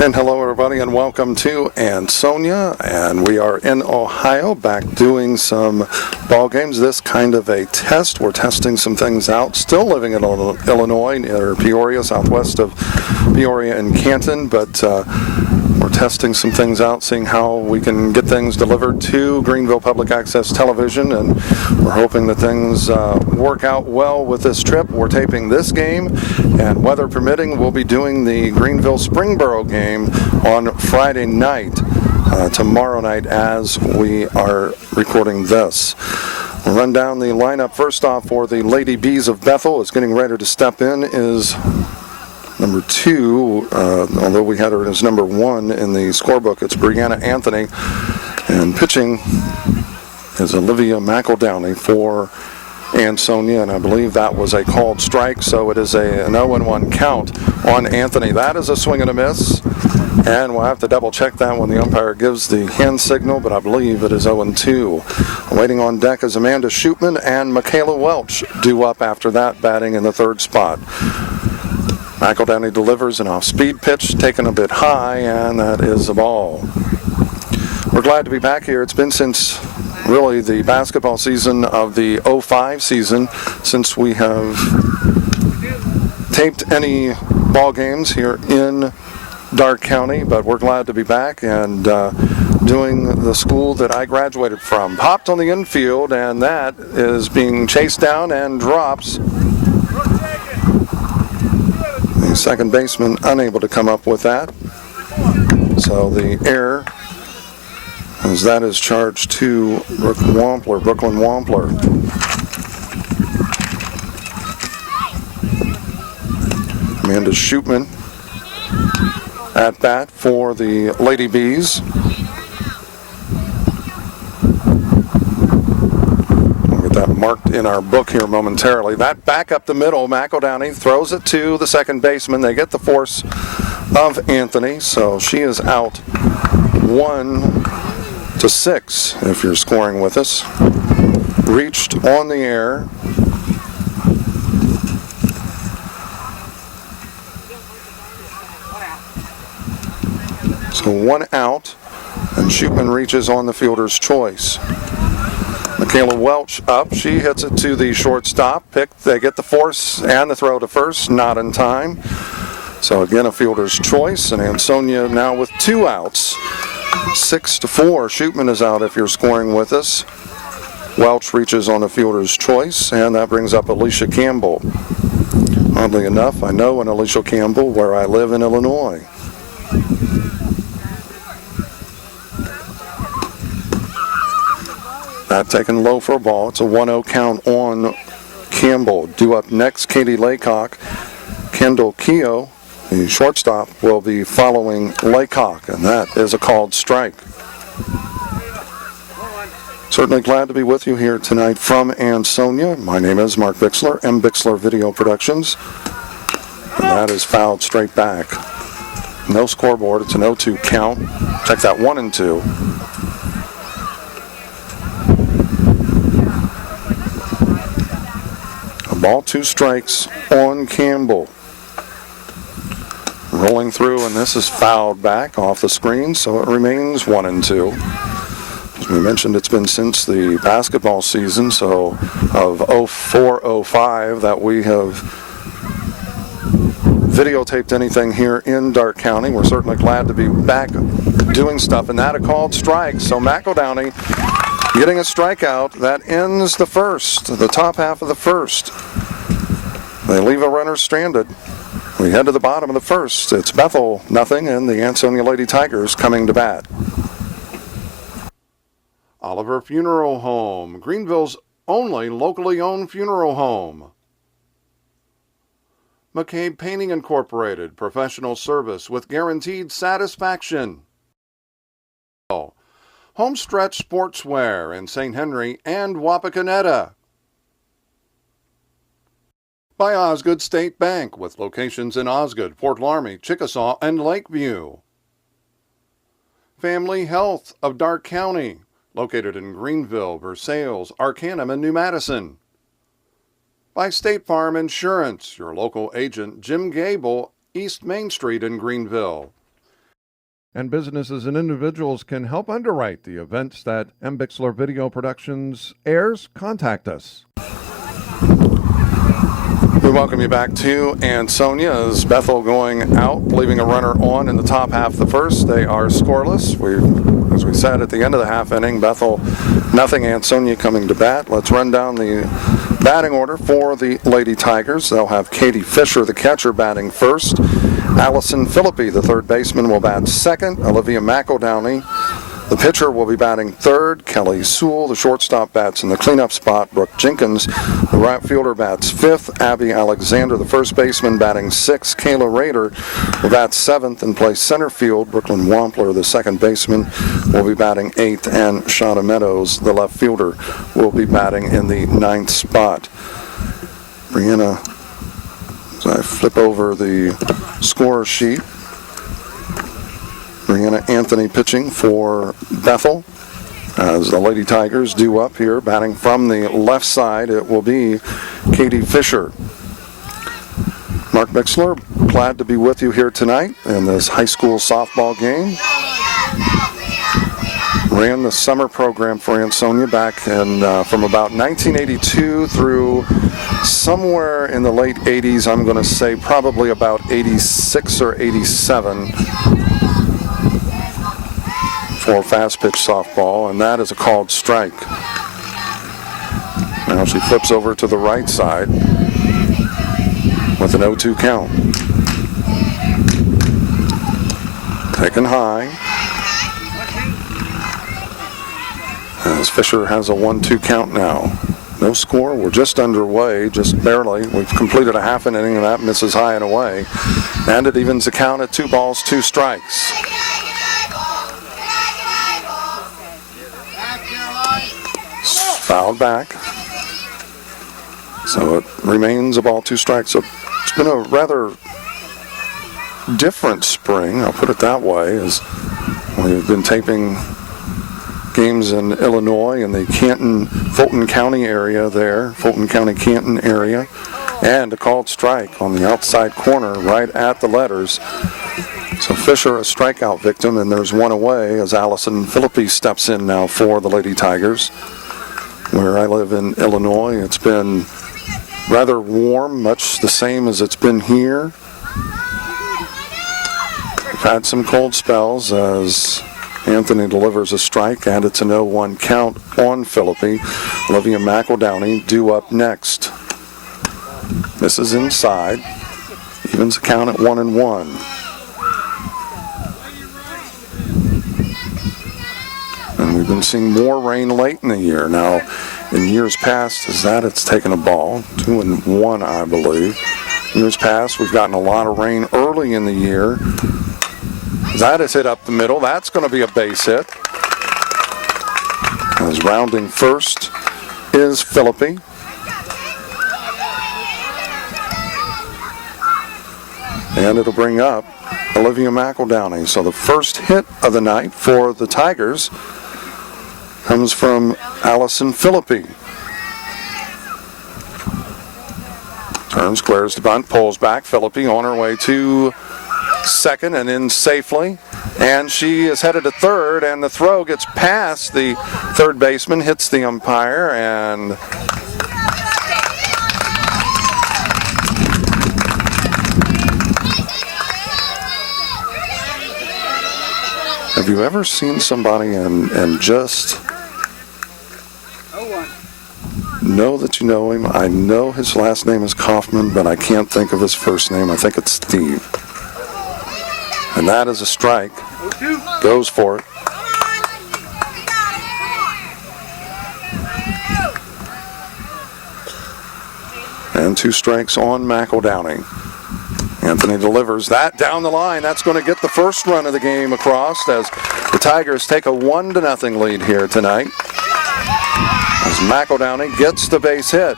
And hello everybody and welcome to Ansonia, and we are in Ohio back doing some ball games. This kind of a test. We're testing some things out. Still living in Illinois near Peoria, southwest of Peoria and Canton, but we're testing some things out, seeing how we can get things delivered to Greenville Public Access Television, and we're hoping that things work out well with this trip. We're taping this game, and weather permitting, we'll be doing the Greenville Springboro game on Friday night, tomorrow night, as we are recording this. We'll run down the lineup. First off, for the Lady Bees of Bethel, is getting ready to step in is number 2, although we had her as number 1 in the scorebook. It's Brianna Anthony, and pitching is Olivia McEldowney for Ansonia, and I believe that was a called strike, so it is an 0-1 count on Anthony. That is a swing and a miss, and we'll have to double check that when the umpire gives the hand signal, but I believe it is 0-2. Waiting on deck is Amanda Shootman and Michaela Welch, due up after that, batting in the 3rd spot. McEldowney delivers an off-speed pitch, taken a bit high, and that is a ball. We're glad to be back here. It's been since really the basketball season of the 05 season since we have taped any ball games here in Darke County, but we're glad to be back and doing the school that I graduated from. Popped on the infield, and that is being chased down and drops. The second baseman unable to come up with that. So the error, as that is charged to Brooklyn Wampler. Amanda Shootman at bat for the Lady Bees. We'll get that marked in our book here momentarily. That back up the middle, McEldowney throws it to the second baseman. They get the force of Anthony, so she is out 1-6 if you're scoring with us. Reached on the air. So 1 out, and Shootman reaches on the fielder's choice. Michaela Welch up. She hits it to the shortstop. They get the force and the throw to first, not in time. So again, a fielder's choice, and Ansonia now with 2 outs. 6-4. Shootman is out if you're scoring with us. Welch reaches on the fielder's choice, and that brings up Alicia Campbell. Oddly enough, I know an Alicia Campbell where I live in Illinois. That taken low for a ball. It's a 1-0 count on Campbell. Due up next, Katie Laycock. Kendall Keogh, the shortstop, will be following Laycock, and that is a called strike. Certainly glad to be with you here tonight from Ansonia. My name is Mark Bixler, M. Bixler Video Productions, and that is fouled straight back. No scoreboard. It's an 0-2 count. Check that 1-2. A ball, 2 strikes on Campbell. Rolling through, and this is fouled back off the screen, so it remains 1-2. As we mentioned, it's been since the basketball season, so of 04-05, that we have videotaped anything here in Darke County. We're certainly glad to be back doing stuff, and that a called strike. So McEldowney getting a strikeout. That ends the first, the top half of the first. They leave a runner stranded. We head to the bottom of the first. It's Bethel 0, and the Ansonia Lady Tigers coming to bat. Oliver Funeral Home, Greenville's only locally owned funeral home. McCabe Painting Incorporated, professional service with guaranteed satisfaction. Homestretch Sportswear in St. Henry and Wapakoneta. By Osgood State Bank, with locations in Osgood, Fort Laramie, Chickasaw, and Lakeview. Family Health of Darke County, located in Greenville, Versailles, Arcanum, and New Madison. By State Farm Insurance, your local agent Jim Gable, East Main Street in Greenville. And businesses and individuals can help underwrite the events that Bixler Video Productions airs. Contact us. We welcome you back to Ansonia as Bethel going out, leaving a runner on in the top half of the first. They are scoreless. As we said at the end of the half inning, Bethel nothing, Ansonia coming to bat. Let's run down the batting order for the Lady Tigers. They'll have Katie Fisher, the catcher, batting first. Allison Philippi, the third baseman, will bat second. Olivia McEldowney, the pitcher, will be batting third. Kelly Sewell, the shortstop, bats in the cleanup spot. Brooke Jenkins, the right fielder, bats fifth. Abby Alexander, the first baseman, batting sixth. Kayla Rader will bat seventh and play center field. Brooklyn Wampler, the second baseman, will be batting eighth. And Shauna Meadows, the left fielder, will be batting in the ninth spot. Brianna, as I flip over the score sheet, Brianna Anthony pitching for Bethel as the Lady Tigers due up here. Batting from the left side, it will be Katie Fisher. Mark Bixler, glad to be with you here tonight in this high school softball game. Ran the summer program for Ansonia back in from about 1982 through somewhere in the late 80s. I'm going to say probably about 86 or 87. For fast pitch softball, and that is a called strike. Now she flips over to the right side with an 0-2 count. Taken high. As Fisher has a 1-2 count now. No score, we're just underway, just barely. We've completed a half an inning and that misses high and away. And it evens the count at 2 balls, 2 strikes. Fouled back. So it remains a ball, 2 strikes. So it's been a rather different spring, I'll put it that way, as we've been taping games in Illinois in the Fulton County area there, Fulton County, Canton area, and a called strike on the outside corner right at the letters. So Fisher, a strikeout victim, and there's one away as Allison Philippi steps in now for the Lady Tigers. Where I live in Illinois, it's been rather warm, much the same as it's been here. We've had some cold spells as Anthony delivers a strike, and it's an 0-1 count on Philippi. Olivia McEldowney due up next. This is inside. Evens the count at 1-1. And we've been seeing more rain late in the year. Now, in years past, it's taken a ball, 2-1, I believe. Years past, we've gotten a lot of rain early in the year. That is hit up the middle. That's going to be a base hit. As rounding first is Philippi. And it'll bring up Olivia McEldowney. So the first hit of the night for the Tigers comes from Allison Philippi. Turns, squares to bunt, pulls back. Philippi on her way to second and in safely. And she is headed to third, and the throw gets past the third baseman, hits the umpire, and have you ever seen somebody and just know that you know him? I know his last name is Kaufman, but I can't think of his first name. I think it's Steve. And that is a strike. Goes for it. And 2 strikes on McEldowney. Anthony delivers that down the line. That's going to get the first run of the game across as the Tigers take a 1-0 lead here tonight. As McEldowney gets the base hit.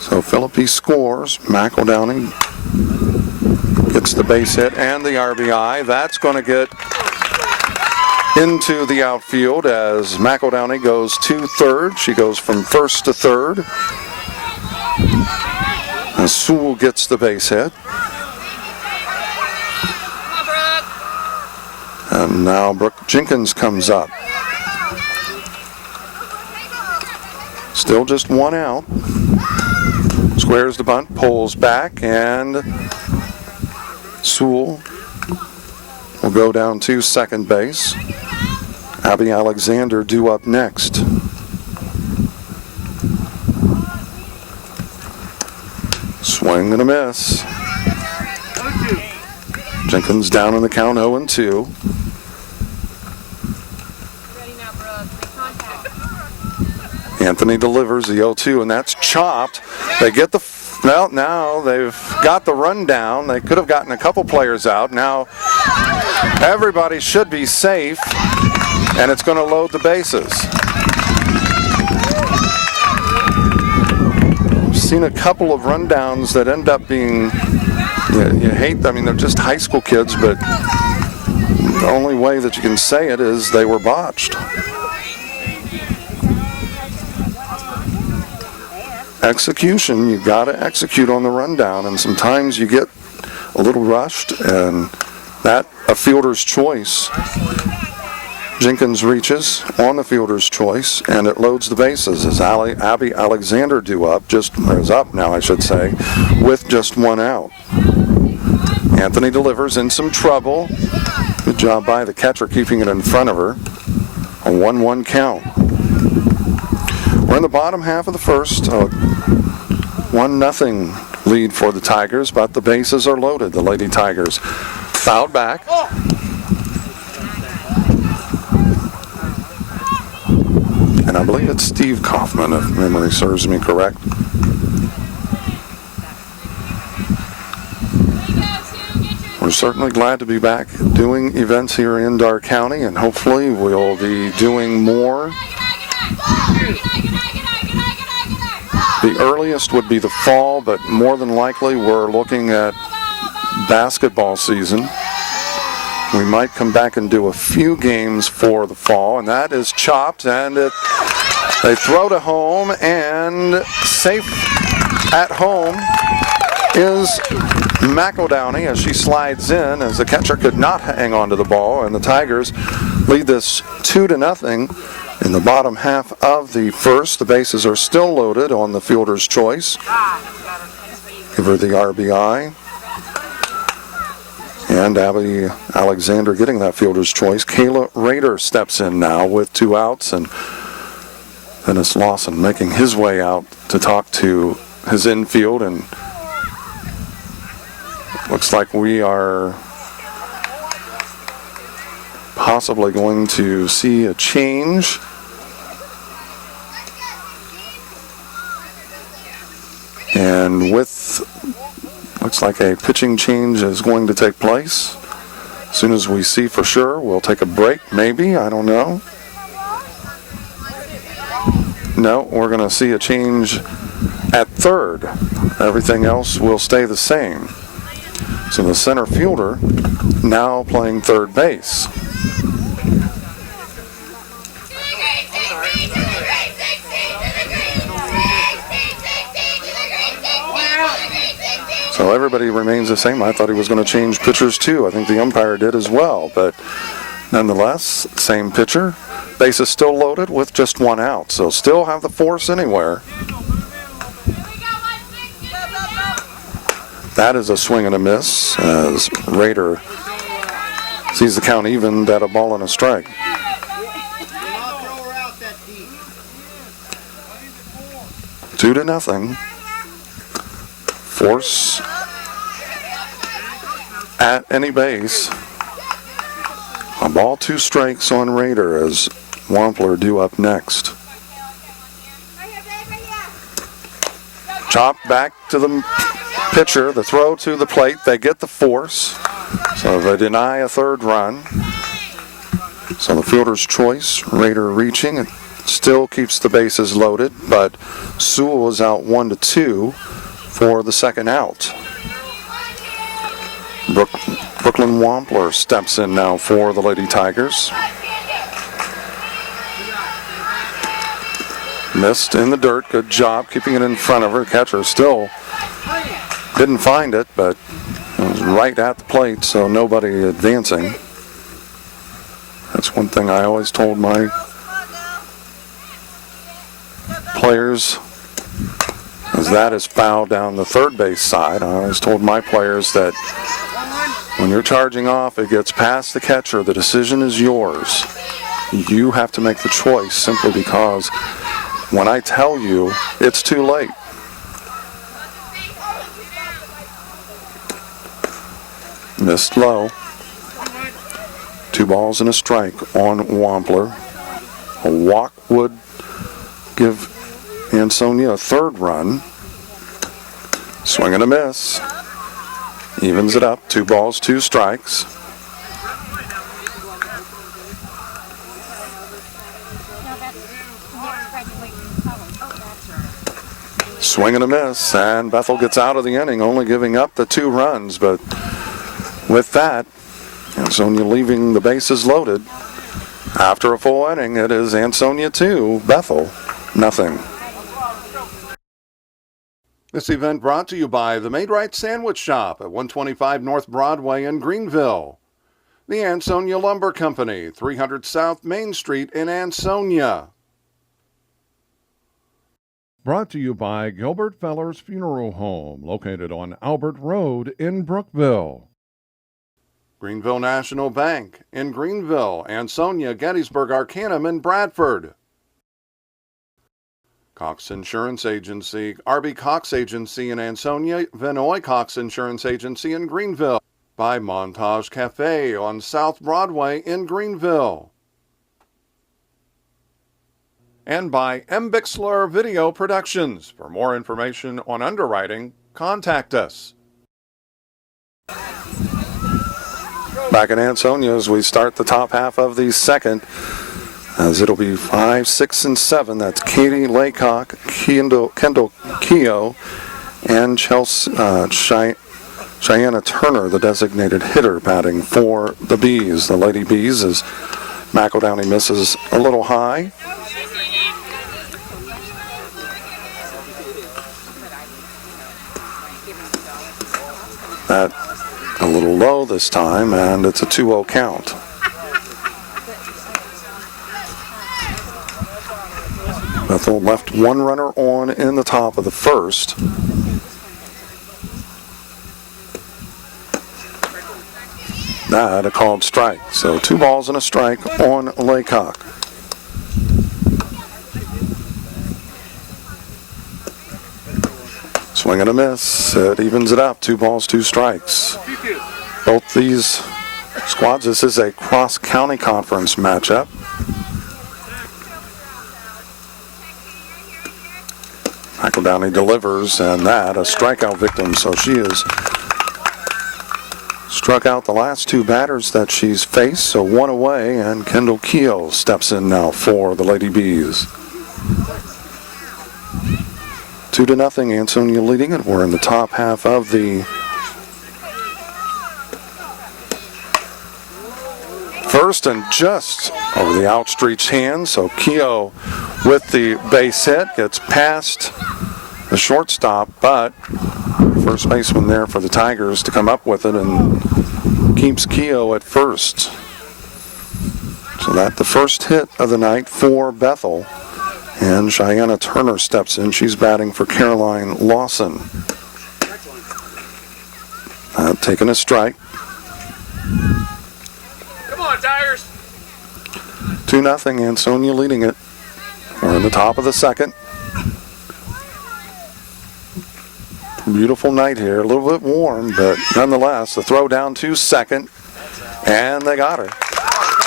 So Philippi scores. McEldowney gets the base hit and the RBI. That's going to get into the outfield as McEldowney goes to third. She goes from first to third. And Sewell gets the base hit. And now Brooke Jenkins comes up. Still just one out. Squares the bunt, pulls back, and Sewell will go down to second base. Abby Alexander due up next. Swing and a miss. Jenkins down in the count 0-2. Anthony delivers the 0-2, and that's chopped. They get the, well, now they've got the rundown. They could have gotten a couple players out. Now everybody should be safe, and it's going to load the bases. I've seen a couple of rundowns that end up being, you hate, I mean, they're just high school kids, but the only way that you can say it is they were botched. Execution, you got to execute on the rundown, and sometimes you get a little rushed, and that a fielder's choice. Jenkins reaches on the fielder's choice, and it loads the bases as Abby Alexander is up now, I should say, with just one out. Anthony delivers in some trouble. Good job by the catcher keeping it in front of her. A 1-1 count. We're in the bottom half of the first. 1-0 lead for the Tigers, but the bases are loaded. The Lady Tigers fouled back. And I believe it's Steve Kaufman, if memory serves me correct. We're certainly glad to be back doing events here in Dark County, and hopefully we'll be doing more. The earliest would be the fall, but more than likely we're looking at basketball season. We might come back and do a few games for the fall, and that is chopped, and they throw to home, and safe at home is McEldowney as she slides in, as the catcher could not hang on to the ball, and the Tigers lead this 2-0 in the bottom half of the first. The bases are still loaded on the fielder's choice. Give her the RBI. And Abby Alexander getting that fielder's choice. Kayla Rader steps in now with 2 outs, and Dennis Lawson making his way out to talk to his infield, and looks like we are possibly going to see a change. And looks like a pitching change is going to take place. As soon as we see for sure, we'll take a break, maybe, I don't know. No, we're going to see a change at third. Everything else will stay the same. So the center fielder now playing third base. So everybody remains the same. I thought he was going to change pitchers too. I think the umpire did as well. But nonetheless, same pitcher. Base is still loaded with just 1 out. So still have the force anywhere. That is a swing and a miss as Rader sees the count evened at a ball and a strike. Two to nothing. Force at any base. A ball, 2 strikes on Rader as Wampler due up next. Chop back to the pitcher, the throw to the plate. They get the force, so they deny a third run. So the fielder's choice, Rader reaching, it still keeps the bases loaded, but Sewell is out 1-2 for the second out. Brooklyn Wampler steps in now for the Lady Tigers. Missed in the dirt. Good job keeping it in front of her. Catcher still didn't find it, but it was right at the plate, so nobody advancing. That's one thing I always told my players, as that is foul down the third base side. I always told my players that when you're charging off, it gets past the catcher. The decision is yours. You have to make the choice simply because when I tell you, it's too late. Missed low. 2 balls and a strike on Wampler. A walk would give Ansonia a third run. Swing and a miss. Evens it up. 2 balls, 2 strikes. Swing and a miss, and Bethel gets out of the inning, only giving up the 2 runs. But with that, Ansonia leaving the bases loaded. After a full inning, it is Ansonia 2, Bethel nothing. This event brought to you by the Made Right Sandwich Shop at 125 North Broadway in Greenville. The Ansonia Lumber Company, 300 South Main Street in Ansonia. Brought to you by Gilbert Feller's Funeral Home, located on Albert Road in Brookville. Greenville National Bank in Greenville, Ansonia, Gettysburg, Arcanum, and Bradford. Cox Insurance Agency, RB Cox Agency in Ansonia, Vinoy Cox Insurance Agency in Greenville. By Montage Cafe on South Broadway in Greenville. And by Bixler Video Productions. For more information on underwriting, contact us. Back in Ansonia as we start the top half of the second, as it'll be 5, 6, and 7. That's Katie Laycock, Kendall Keogh, and Cheyenne Turner, the designated hitter, batting for the Bees. The Lady Bees, as McEldowney misses a little high. That a little low this time, and it's a 2-0 count. Bethel left 1 runner on in the top of the first. That a called strike. So 2 balls and a strike on Laycock. Swing and a miss. It evens it up. 2 balls, 2 strikes. Both these squads, this is a cross-county conference matchup. McEldowney delivers, and that a strikeout victim. So she is struck out the last 2 batters that she's faced, so 1 away, and Kendall Keogh steps in now for the Lady Bees. 2-0, Ansonia leading it. We're in the top half of the first, and just over the outstretched hand. So Keogh with the base hit gets past the shortstop, but first baseman there for the Tigers to come up with it and keeps Keogh at first. So that's the first hit of the night for Bethel. And Cheyenne Turner steps in. She's batting for Caroline Lawson. Taking a strike. Come on, Tigers. 2-0, Ansonia leading it. We're in the top of the second. Beautiful night here. A little bit warm, but nonetheless, the throw down to second. And they got her.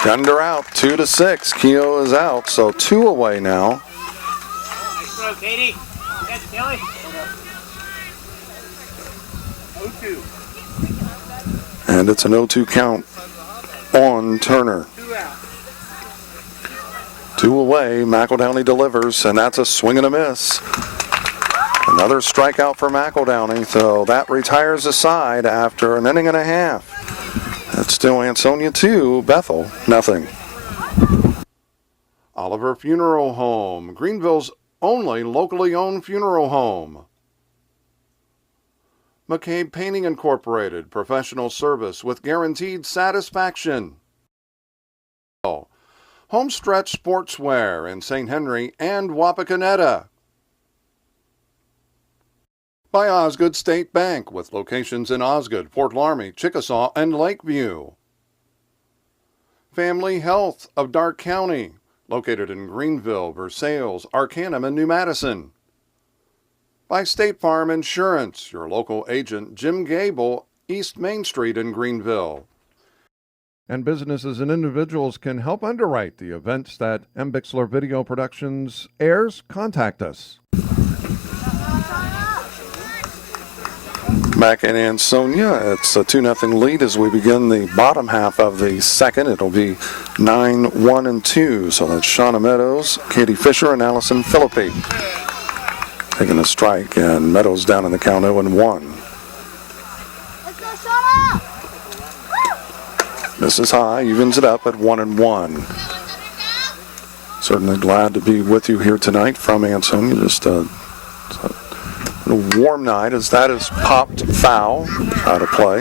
Gunned her out. 2-6. Keogh is out, so 2 away now. Nice throw, Katie. Catch it, Kelly. 0-2. And it's an 0-2 count on Turner. 2 out. 2 away. McEldowney delivers, and that's a swing and a miss. Another strikeout for McEldowney, so that retires the side after an inning and a half. It's still Ansonia 2, Bethel nothing. Oliver Funeral Home, Greenville's only locally owned funeral home. McCabe Painting Incorporated, professional service with guaranteed satisfaction. Homestretch Sportswear in St. Henry and Wapakoneta. By Osgood State Bank with locations in Osgood, Fort Laramie, Chickasaw, and Lakeview. Family Health of Darke County, located in Greenville, Versailles, Arcanum, and New Madison. By State Farm Insurance, your local agent Jim Gable, East Main Street in Greenville. And businesses and individuals can help underwrite the events that Bixler Video Productions airs. Contact us. Back in Ansonia, it's a 2-0 lead as we begin the bottom half of the second. It'll be 9-1-2. So that's Shauna Meadows, Katie Fisher, and Allison Philippi taking a strike, and Meadows down in the count 0-1. This is high, evens it up at 1-1. Certainly glad to be with you here tonight from Ansonia. Just a warm night as that is popped foul out of play.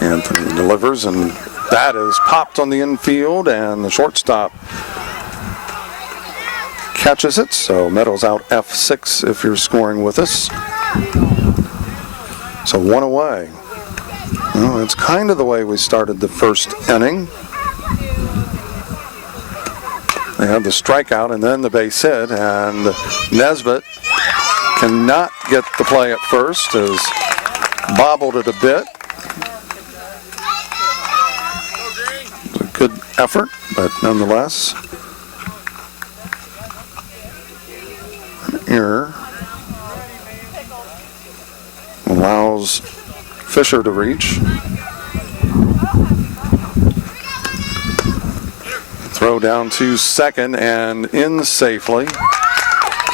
Anthony delivers, and that is popped on the infield, and the shortstop catches it. So Meadows out F6 if you're scoring with us. So one away. Well, it's kind of the way we started the first inning. They had the strikeout and then the base hit, and Nesbitt cannot get the play at first, has bobbled it a bit. It was a good effort, but nonetheless, an error allows Fisher to reach. Throw down to second and in safely.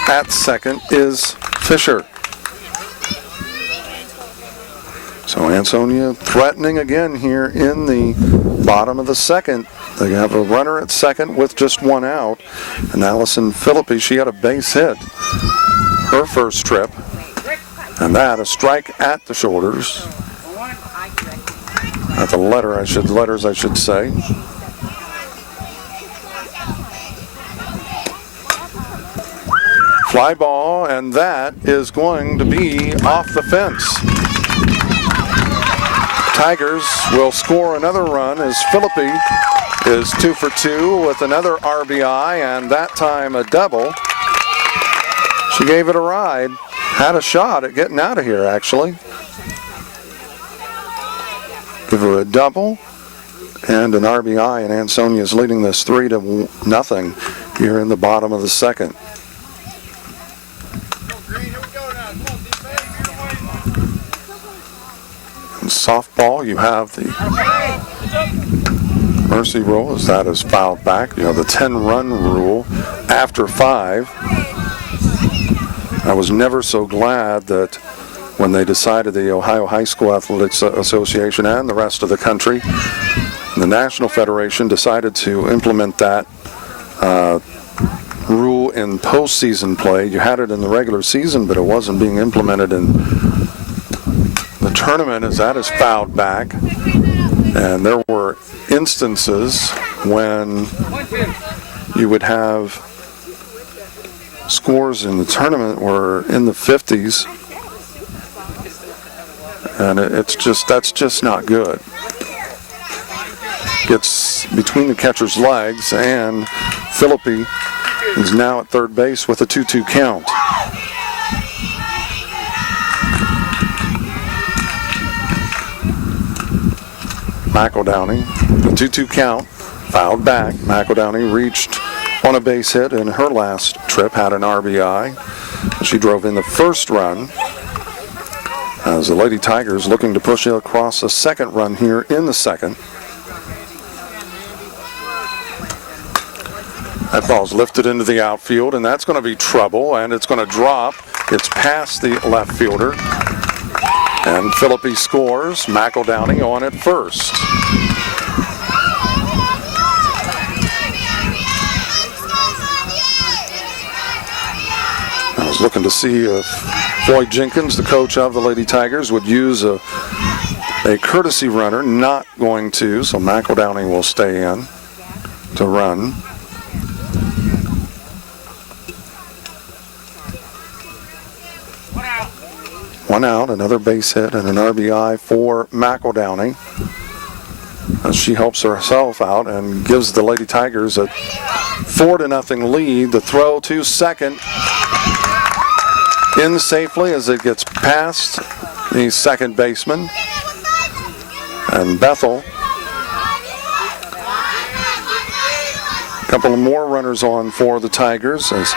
At second is Fisher. So Ansonia threatening again here in the bottom of the second. They have a runner at second with just one out. And Allison Philippi, she had a base hit her first trip. And that, a strike at the shoulders. At the letters, I should say. Fly ball, and that is going to be off the fence. Tigers will score another run as Philippi is 2 for 2 with another RBI, and that time a double. She gave it a ride. Had a shot at getting out of here, actually. Give her a double and an RBI, and Ansonia is leading this 3-0 here in the bottom of the second. In softball, you have the mercy rule, as that is fouled back. You have the 10-run rule after 5. I was never so glad that when they decided, the Ohio High School Athletics Association and the rest of the country, the National Federation decided to implement that rule in postseason play. You had it in the regular season, but it wasn't being implemented in the tournament, as that is fouled back. And there were instances when you would have scores in the tournament were in the 50s, and that's just not good. Gets between the catcher's legs, and Philippi is now at third base with a 2-2 count. McEldowney, the 2-2 count, fouled back. McEldowney reached on a base hit in her last trip, had an RBI. She drove in the first run as the Lady Tigers looking to push it across a second run here in the second. That ball's lifted into the outfield, and that's going to be trouble, and it's going to drop. It's past the left fielder. And Philippi scores. McEldowney on at first. I was looking to see if Floyd Jenkins, the coach of the Lady Tigers, would use a courtesy runner. Not going to, so McEldowney will stay in to run. One out, another base hit and an RBI for McEldowney as she helps herself out and gives the Lady Tigers a 4-0 lead. The throw to second in safely as it gets past the second baseman. And Bethel, a couple of more runners on for the Tigers as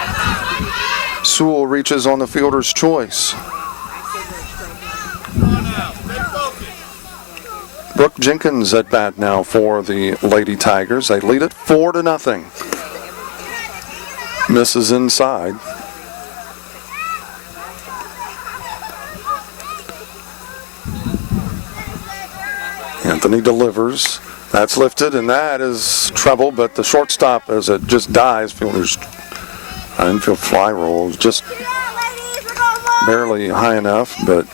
Sewell reaches on the fielder's choice. Brooke Jenkins at bat now for the Lady Tigers. They lead it 4-0. Misses inside. Anthony delivers. That's lifted, and that is trouble, but the shortstop, as it just dies, fielder's infield fly roll is just barely high enough, but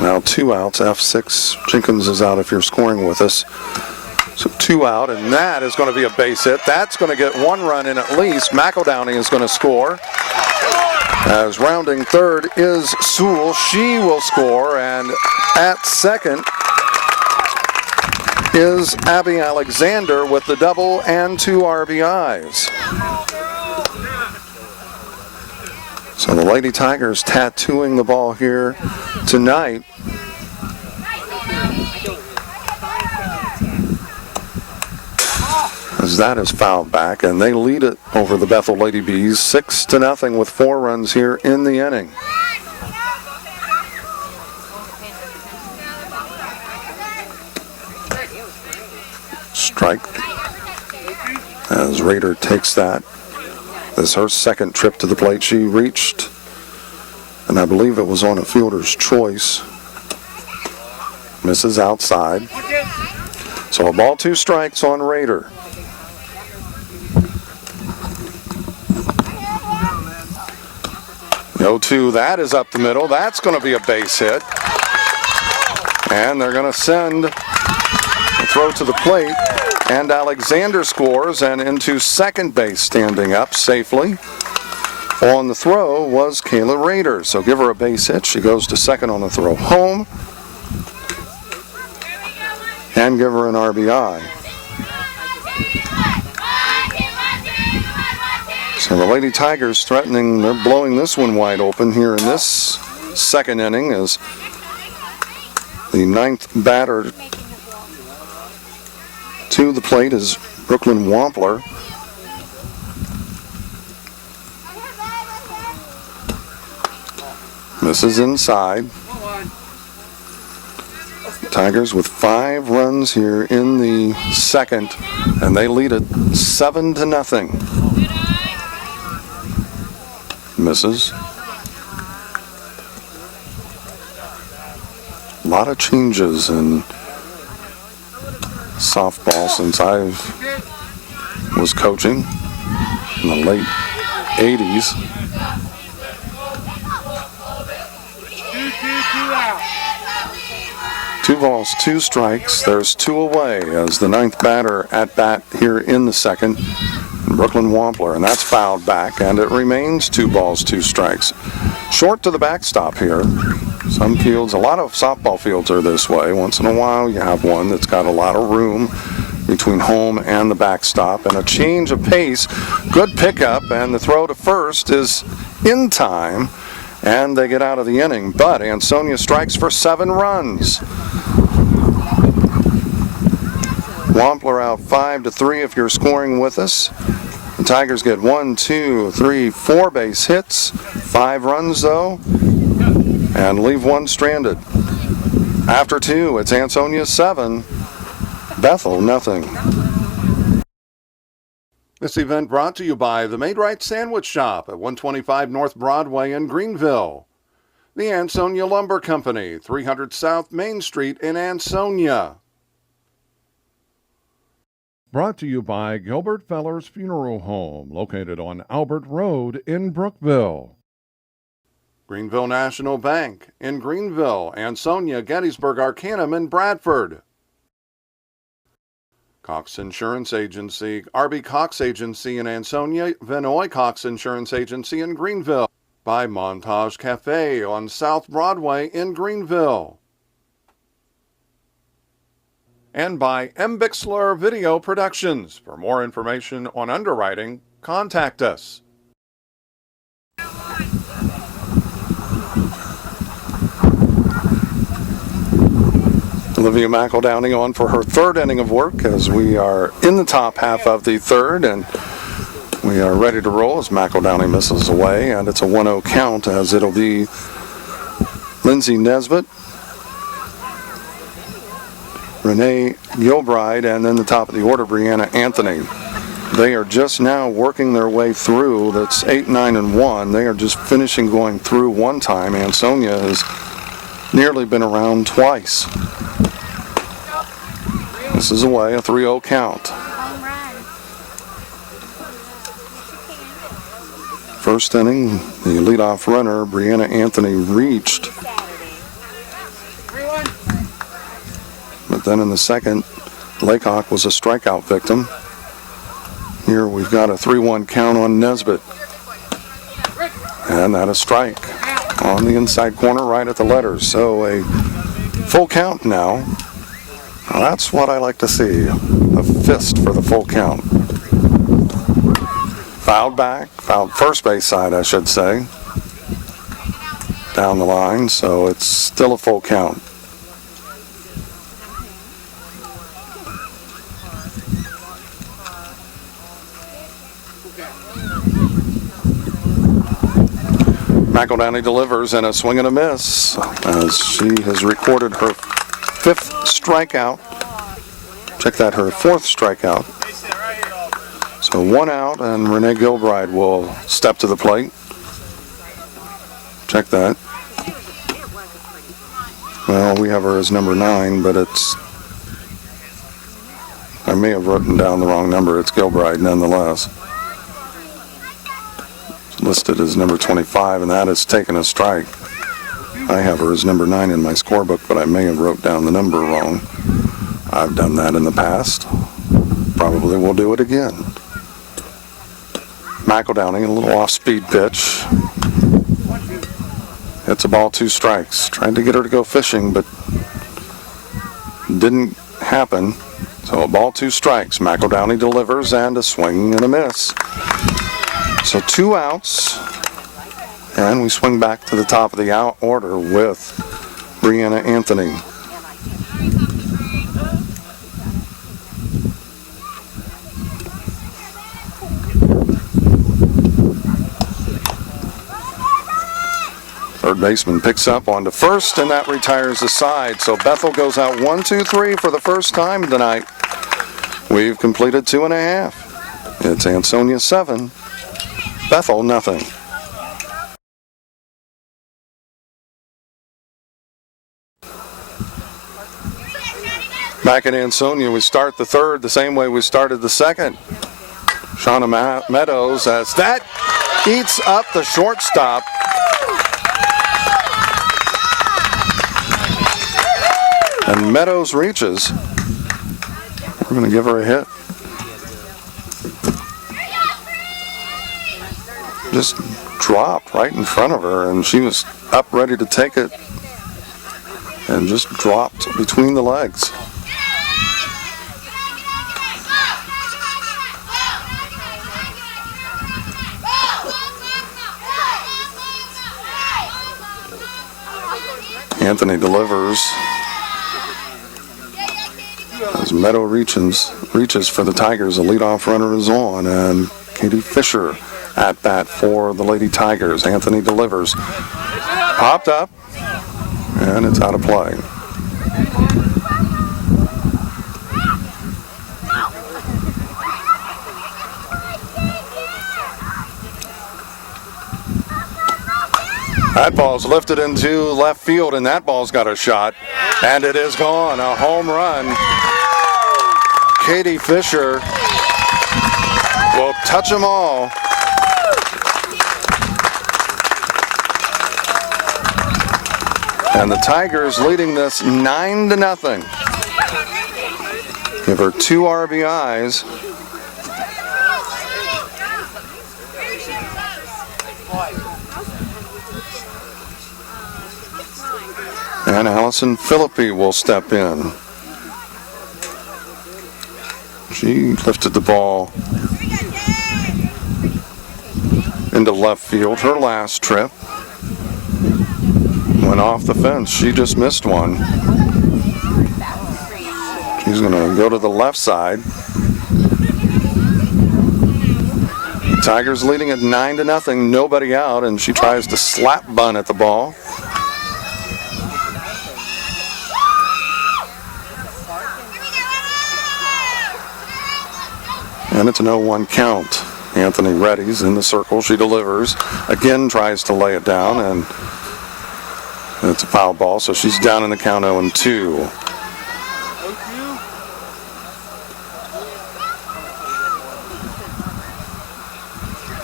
now 2 outs, F6. Jenkins is out if you're scoring with us. So 2 out, and that is going to be a base hit. That's going to get 1 run in at least. McEldowney is going to score. As rounding third is Sewell. She will score, and at second is Abby Alexander with the double and 2 RBIs. So the Lady Tigers tattooing the ball here tonight. As that is fouled back, and they lead it over the Bethel Lady Bees 6-0 with 4 runs here in the inning. Strike as Rader takes that. This is her second trip to the plate. She reached, and I believe it was on a fielder's choice. Misses outside. So a ball, 2 strikes on Rader. No 2, that is up the middle. That's going to be a base hit. And they're going to send a throw to the plate. And Alexander scores, and into second base standing up safely. On the throw was Kayla Rader. So give her a base hit. She goes to second on the throw home. And give her an RBI. So the Lady Tigers threatening, they're blowing this one wide open here in this second inning as the 9th batter to the plate is Brooklyn Wampler. Misses inside. Tigers with 5 runs here in the second, and they lead it 7-0. Misses. A lot of changes in softball since I was coaching in the late 80s. 2 balls, 2 strikes. There's 2 away as the 9th batter at bat here in the second, Brooklyn Wampler, and that's fouled back, and it remains 2 balls, 2 strikes. Short to the backstop here. Some fields, a lot of softball fields are this way. Once in a while you have one that's got a lot of room between home and the backstop, and a change of pace. Good pickup, and the throw to first is in time, and they get out of the inning. But Ansonia strikes for 7 runs. Wampler out 5-3 if you're scoring with us. The Tigers get 1, 2, 3, 4 base hits, 5 runs though, and leave 1 stranded. After 2, it's Ansonia 7, Bethel nothing. This event brought to you by the Made Right Sandwich Shop at 125 North Broadway in Greenville. The Ansonia Lumber Company, 300 South Main Street in Ansonia. Brought to you by Gilbert Fellers Funeral Home, located on Albert Road in Brookville. Greenville National Bank in Greenville, Ansonia, Gettysburg, Arcanum, and Bradford. Cox Insurance Agency, RB Cox Agency in Ansonia, Vinoy Cox Insurance Agency in Greenville. By Montage Cafe on South Broadway in Greenville. And by Bixler Video Productions. For more information on underwriting, contact us. Olivia McEldowney on for her third inning of work as we are in the top half of the third, and we are ready to roll as McEldowney misses away, and it's a 1-0 count as it'll be Lindsay Nesbitt, Renee Gilbride, and then the top of the order, Brianna Anthony. They are just now working their way through. That's 8, 9, and 1. They are just finishing going through one time. Ansonia has nearly been around twice. This is away, a 3-0 count. First inning, the leadoff runner, Brianna Anthony, reached. But then in the second, Laycock was a strikeout victim. Here we've got a 3-1 count on Nesbitt. And that a strike on the inside corner right at the letters. So a full count now. Now that's what I like to see. A fist for the full count. Fouled first base side, I should say. Down the line, so it's still a full count. McEldowney delivers and a swing and a miss as she has recorded her 5th strikeout. Check that, her 4th strikeout. So 1 out, and Renee Gilbride will step to the plate. Check that. Well, we have her as number 9, but I may have written down the wrong number. It's Gilbride nonetheless. Listed as number 25, and that is taken a strike. I have her as number 9 in my scorebook, but I may have wrote down the number wrong. I've done that in the past. Probably will do it again. McEldowney, a little off-speed pitch. Hits a ball, 2 strikes. Tried to get her to go fishing, but didn't happen. So a ball, 2 strikes. McEldowney delivers and a swing and a miss. So 2 outs, and we swing back to the top of the out order with Brianna Anthony. Third baseman picks up onto first, and that retires the side. So Bethel goes out 1, 2, 3 for the first time tonight. We've completed 2.5. It's Ansonia 7. Bethel, nothing. Back in Ansonia, we start the third the same way we started the second. Shauna Meadows as that eats up the shortstop. And Meadows reaches. We're going to give her a hit. Just dropped right in front of her, and she was up ready to take it and just dropped between the legs. Anthony delivers as Meadow reaches for the Tigers. The leadoff runner is on, and Katie Fisher at bat for the Lady Tigers. Anthony delivers. Popped up, and it's out of play. That ball's lifted into left field, and that ball's got a shot, and it is gone. A home run. Katie Fisher will touch them all. And the Tigers leading this 9-0. Give her 2 RBIs. And Allison Philippi will step in. She lifted the ball into left field her last trip. Went off the fence. She just missed one. She's going to go to the left side. Tigers leading at 9-0. Nobody out, and she tries to slap bunt at the ball. And it's an 0-1 count. Anthony Reddy's in the circle. She delivers. Again tries to lay it down, and it's a foul ball, so she's down in the count 0-2.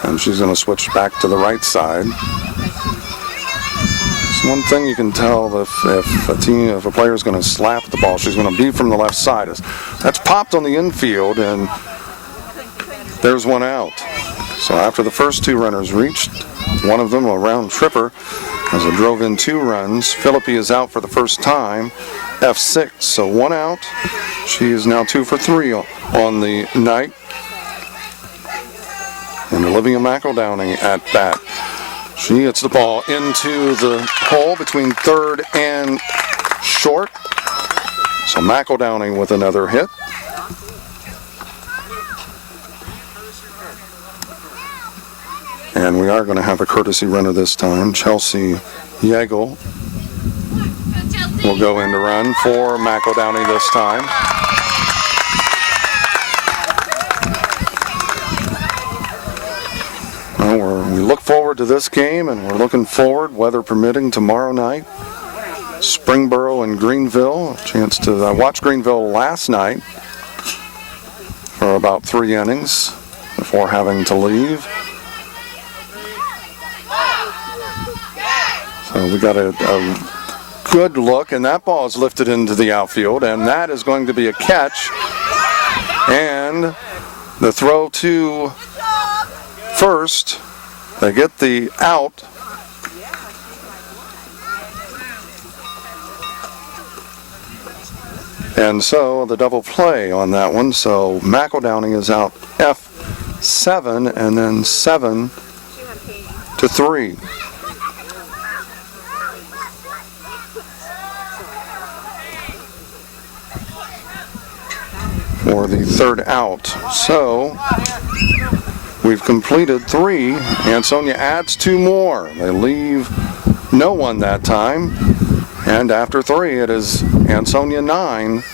And she's going to switch back to the right side. So one thing you can tell if a player is going to slap the ball, she's going to be from the left side. That's popped on the infield, and there's one out. So after the first 2 runners reached, one of them, a round tripper, as it drove in 2 runs. Philippi is out for the first time, F6, so 1 out. She is now 2 for 3 on the night. And Olivia McEldowney at bat. She hits the ball into the hole between third and short. So McEldowney with another hit. And we are going to have a courtesy runner this time. Chelsea Yeagle will go in to run for McEldowney this time. Well, we look forward to this game, and we're looking forward, weather permitting, tomorrow night. Springboro and Greenville. A chance to watch Greenville last night for about 3 innings before having to leave. So we got a good look, and that ball is lifted into the outfield, and that is going to be a catch. And the throw to first, they get the out. And so the double play on that one. So McEldowney is out F7 and then 7-3. For the third out. So we've completed 3. Ansonia adds 2 more. They leave no one that time. And after 3, it is Ansonia 9,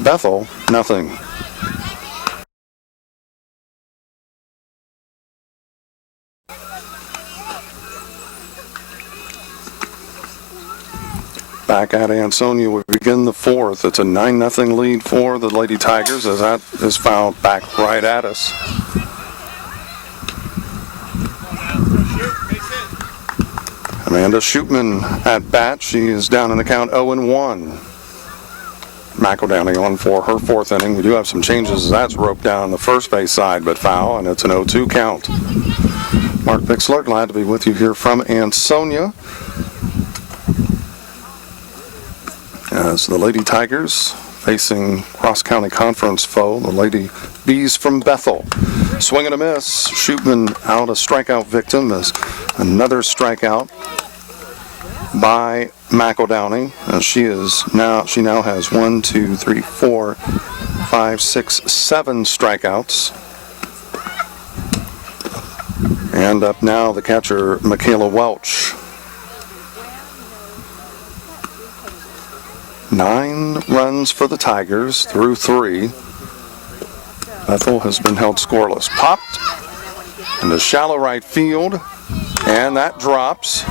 Bethel nothing. Back at Ansonia, we begin the 4th. It's a 9-0 lead for the Lady Tigers as that is fouled back right at us. Amanda Shootman at bat. She is down in the count 0-1. McEldowney on for her 4th inning. We do have some changes as that's roped down the first base side, but foul, and it's an 0-2 count. Mark Bixler, glad to be with you here from Ansonia. As the Lady Tigers facing cross-county conference foe, the Lady Bees from Bethel. Swing and a miss. Shootman out, a strikeout victim. As another strikeout by McEldowney. She now has 1, 2, 3, 4, 5, 6, 7 strikeouts. And up now the catcher, Michaela Welch. 9 runs for the Tigers through 3. Bethel has been held scoreless. Popped in the shallow right field, and that drops.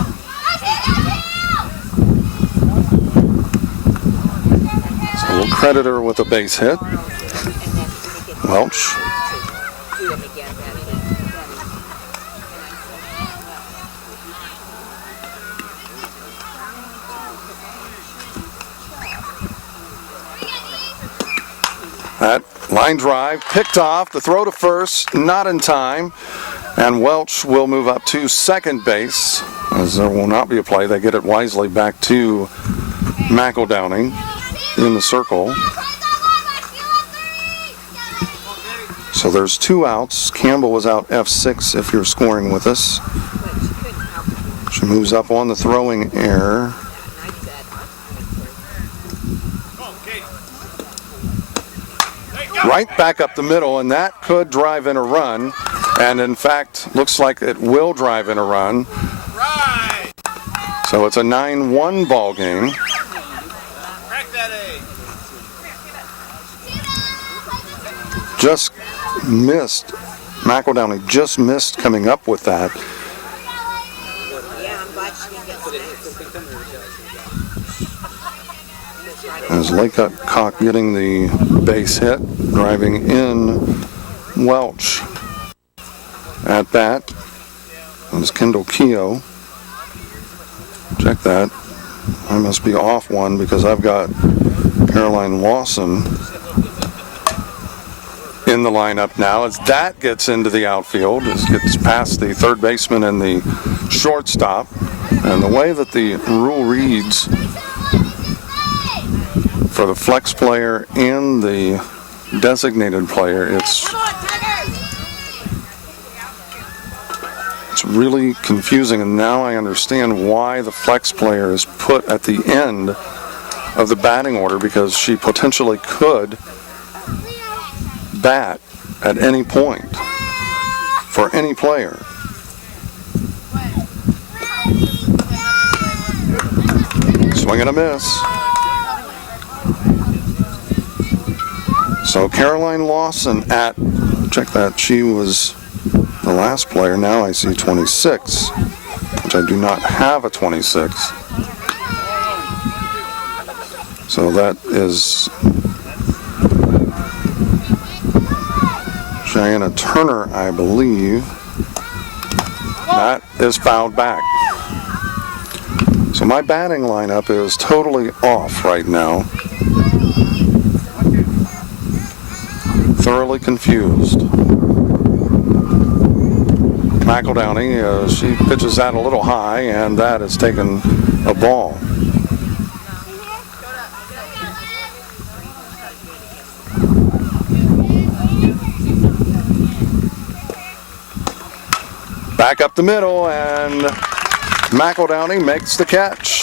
So we'll credit her with a base hit. Welch. That line drive picked off, the throw to first, not in time, and Welch will move up to second base, as there will not be a play. They get it wisely back to McEldowney in the circle. So there's 2 outs. Campbell was out F6 if you're scoring with us. She moves up on the throwing error. Right back up the middle, and that could drive in a run. And in fact, looks like it will drive in a run. So it's a 9-1 ball game. Just missed. McEldowney just missed coming up with that. As Laycock getting the base hit, driving in Welch. At bat is Kendall Keogh. Check that. I must be off one because I've got Caroline Lawson in the lineup now as that gets into the outfield. It gets past the third baseman and the shortstop. And the way that the rule reads for the flex player and the designated player, it's really confusing, and now I understand why the flex player is put at the end of the batting order, because she potentially could bat at any point for any player. Swing and a miss. So Caroline Lawson at, check that, she was the last player. Now I see 26, which I do not have a 26. So that is Cheyenne Turner, I believe. That is fouled back. So my batting lineup is totally off right now. Thoroughly confused. McEldowney, she pitches that a little high, and that has taken a ball. Back up the middle, and McEldowney makes the catch.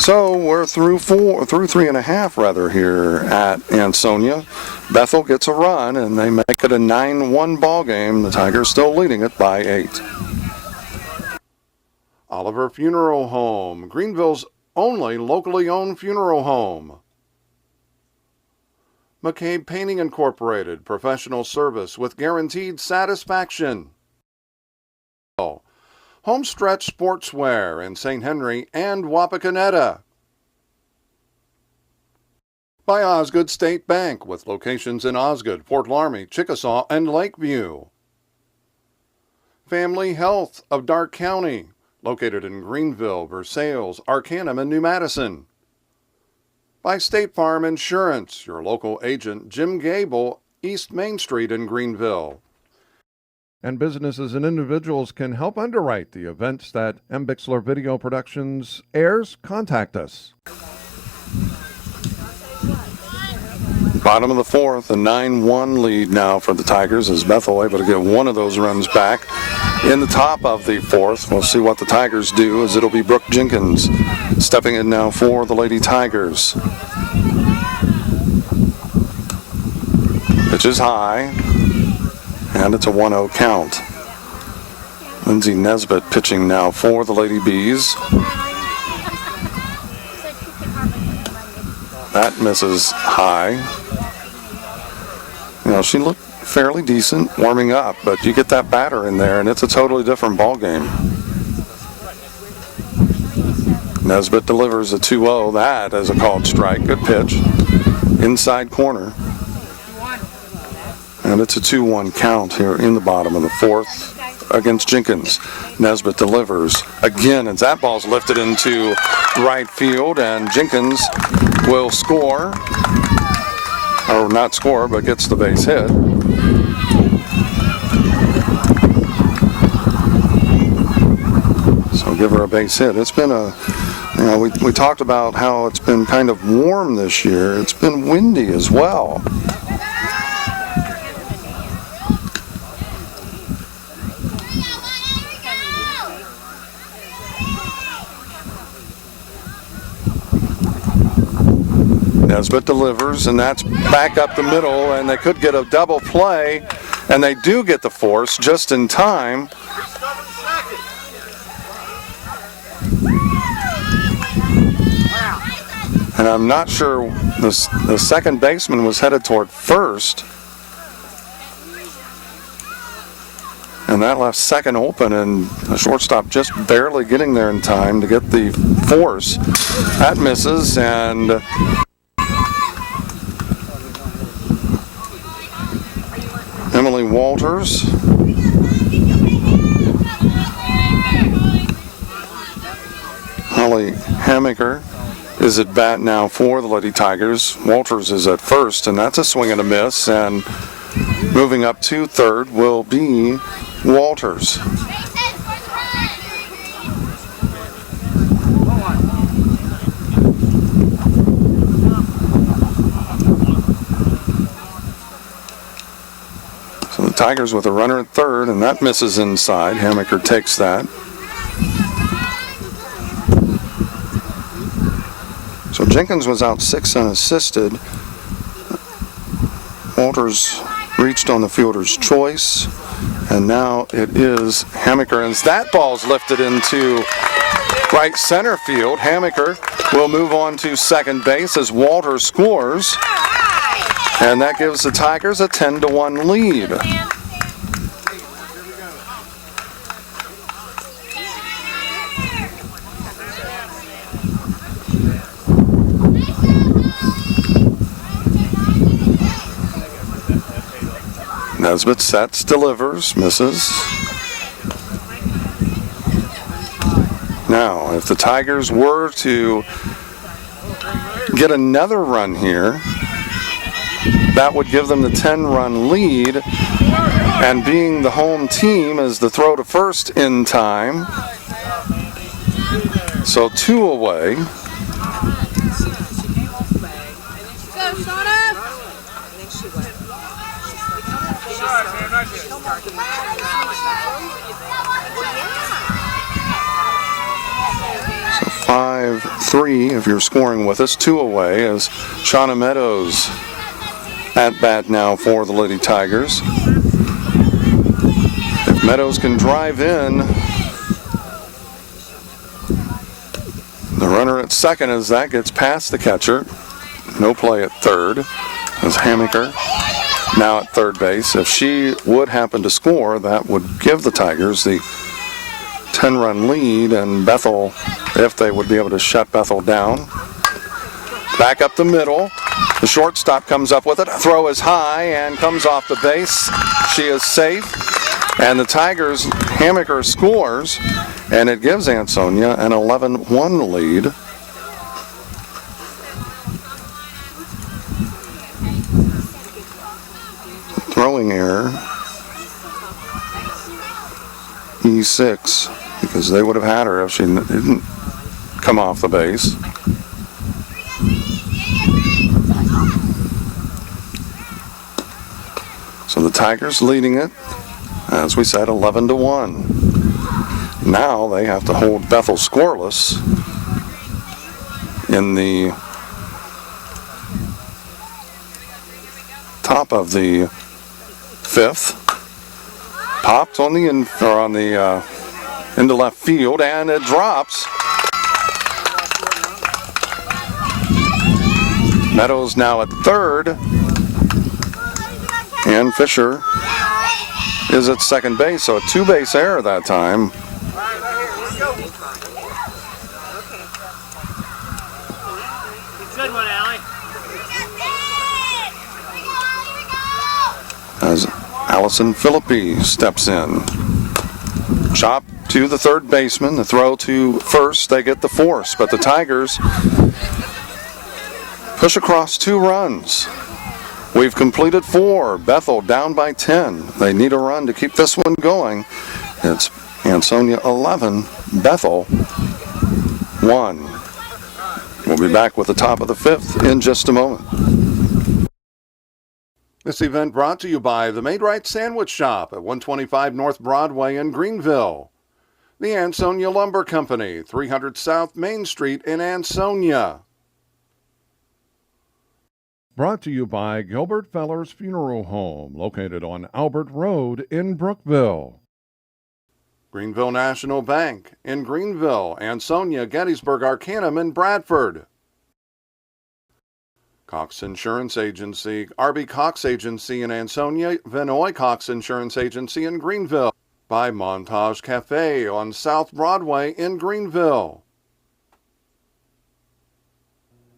So we're through 3.5 rather here at Ansonia. Bethel gets a run, and they make it a 9-1 ball game. The Tigers still leading it by 8. Oliver Funeral Home, Greenville's only locally owned funeral home. McCabe Painting Incorporated, professional service with guaranteed satisfaction. Homestretch Sportswear in St. Henry and Wapakoneta. By Osgood State Bank, with locations in Osgood, Fort Laramie, Chickasaw, and Lakeview. Family Health of Darke County, located in Greenville, Versailles, Arcanum, and New Madison. By State Farm Insurance, your local agent Jim Gable, East Main Street in Greenville. And businesses and individuals can help underwrite the events that Bixler Video Productions airs. Contact us. Bottom of the fourth, a 9-1 lead now for the Tigers, as Bethel able to get one of those runs back. In the top of the fourth, we'll see what the Tigers do, as it'll be Brooke Jenkins stepping in now for the Lady Tigers. Pitch is high, and it's a 1-0 count. Lindsay Nesbitt pitching now for the Lady Bees. That misses high. You know, she looked fairly decent, warming up, but you get that batter in there, and it's a totally different ball game. Nesbitt delivers a 2-0. That is a called strike. Good pitch. Inside corner. And it's a 2-1 count here in the bottom of the fourth against Jenkins. Nesbitt delivers again, and that ball's lifted into right field, and Jenkins will score. Or not score, but gets the base hit. So give her a base hit. It's been we talked about how it's been kind of warm this year. It's been windy as well. Nesbitt delivers, and that's back up the middle, and they could get a double play, and they do get the force just in time. And I'm not sure the second baseman was headed toward first. And that left second open, and the shortstop just barely getting there in time to get the force. That misses, and Emily Walters Holly Hammaker is at bat now for the Lady Tigers. Walters is at first, and that's a swing and a miss, and moving up to third will be Walters. So the Tigers with a runner at third, and that misses inside. Hammaker takes that. So Jenkins was out 6 unassisted. Walters reached on the fielder's choice, and now it is Hammaker, and that ball's lifted into right center field. Hammaker will move on to second base as Walters scores, and that gives the Tigers a 10-1 lead. Nesbitt sets, delivers, misses. Now, if the Tigers were to get another run here, that would give them the 10-run lead, and being the home team is the throw to first in time. So 2 away. So 5-3 if you're scoring with us. 2 away as Shauna Meadows at bat now for the Lady Tigers. If Meadows can drive in, the runner at second as that gets past the catcher. No play at third as Hammaker now at third base. If she would happen to score, that would give the Tigers the 10-run lead, and Bethel, if they would be able to shut Bethel down. Back up the middle. The shortstop comes up with it. Throw is high and comes off the base. She is safe. And the Tigers, Hammaker scores, and it gives Ansonia an 11-1 lead. Throwing error. E6, because they would have had her if she didn't come off the base. So the Tigers leading it, as we said, 11-1. Now they have to hold Bethel scoreless in the top of the fifth. Popped on the into left field, and it drops. Meadows now at third, And Fisher is at second base, so a two-base error that time. Good one, Allie. As Allison Philippi steps in. Chop to the third baseman, the throw to first, they get the force, but the Tigers push across 2 runs. We've completed 4. Bethel down by 10. They need a run to keep this one going. It's Ansonia 11, Bethel 1. We'll be back with the top of the 5th in just a moment. This event brought to you by the Made Right Sandwich Shop at 125 North Broadway in Greenville. The Ansonia Lumber Company, 300 South Main Street in Ansonia. Brought to you by Gilbert Feller's Funeral Home, located on Albert Road in Brookville. Greenville National Bank in Greenville, Ansonia, Gettysburg, Arcanum, and Bradford. Cox Insurance Agency, R.B. Cox Agency in Ansonia, Vinoy Cox Insurance Agency in Greenville. By Montage Cafe on South Broadway in Greenville.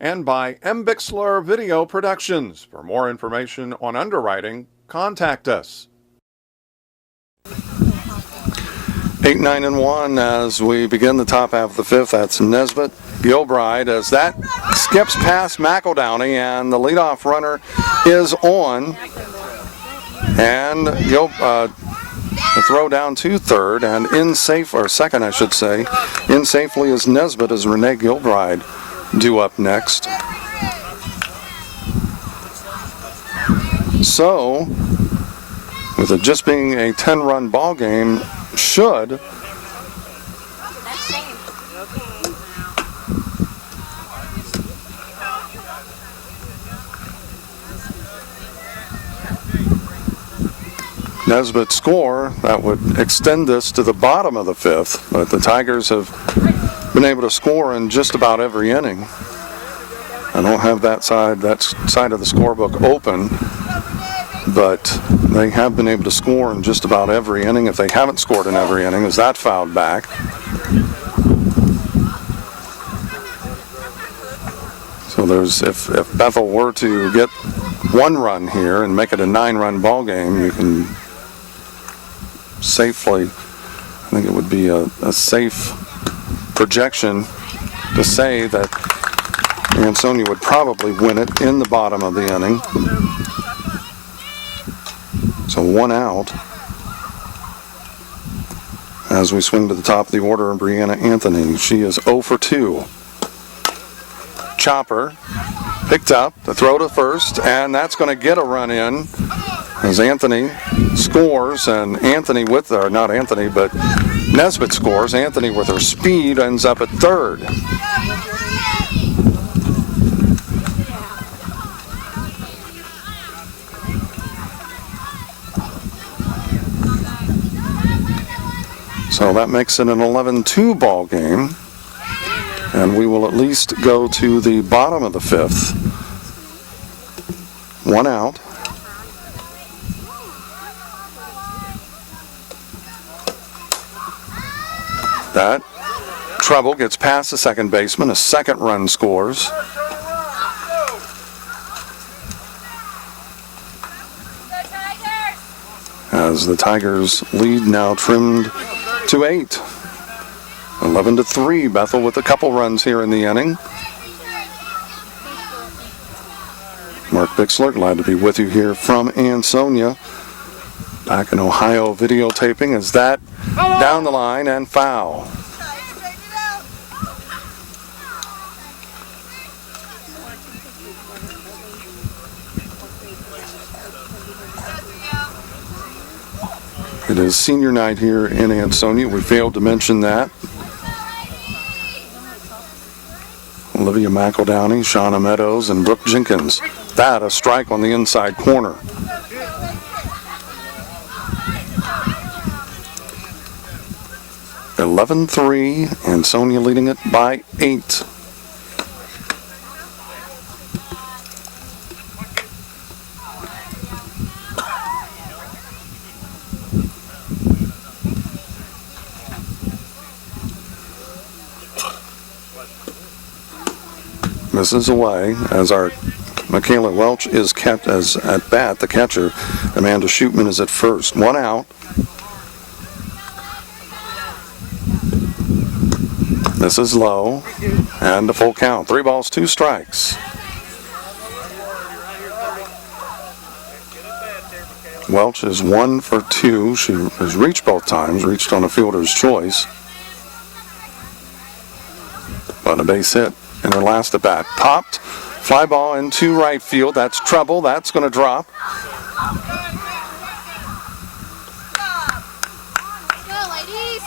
And by Bixler Video Productions. For more information on underwriting, contact us. 8, 9, and 1 as we begin the top half of the 5th. That's Nesbitt Gilbride as that skips past McEldowney, and the leadoff runner is on. And the throw down to third, and second, I should say. In safely is Nesbitt as Renee Gilbride due up next. So, with it just being a 10-run ball game, should Nesbitt score, that would extend this to the bottom of the 5th, but the Tigers have been able to score in just about every inning. I don't have that side of the scorebook open, but they have been able to score in just about every inning. If they haven't scored in every inning, is that fouled back? So if Bethel were to get 1 run here and make it a 9-run ball game, you can safely, I think it would be a safe projection to say that Ansonia would probably win it in the bottom of the inning. So 1 out as we swing to the top of the order. Brianna Anthony, she is 0 for 2. Chopper picked up, the throw to first, and that's going to get a run in as Anthony scores, and Nesbitt scores. Anthony, with her speed, ends up at third. So that makes it an 11-2 ball game, and we will at least go to the bottom of the 5th. 1 out. That trouble gets past the second baseman. A second run scores. As the Tigers lead now trimmed to 8. 11-3. Bethel with a couple runs here in the inning. Mark Bixler, glad to be with you here from Ansonia. Back in Ohio videotaping. Is that down the line and foul? It is senior night here in Ansonia. We failed to mention that. Olivia McEldowney, Shauna Meadows, and Brooke Jenkins. That a strike on the inside corner. (11-3), Ansonia leading it by 8. misses away as our Michaela Welch is kept as at bat. The catcher, Amanda Shootman, is at first. One out. This is low, and a full count. 3 balls, 2 strikes. Welch is 1 for 2. She has reached both times, reached on a fielder's choice. But a base hit in her last at bat. Popped, fly ball into right field. That's trouble. That's going to drop. Go, ladies!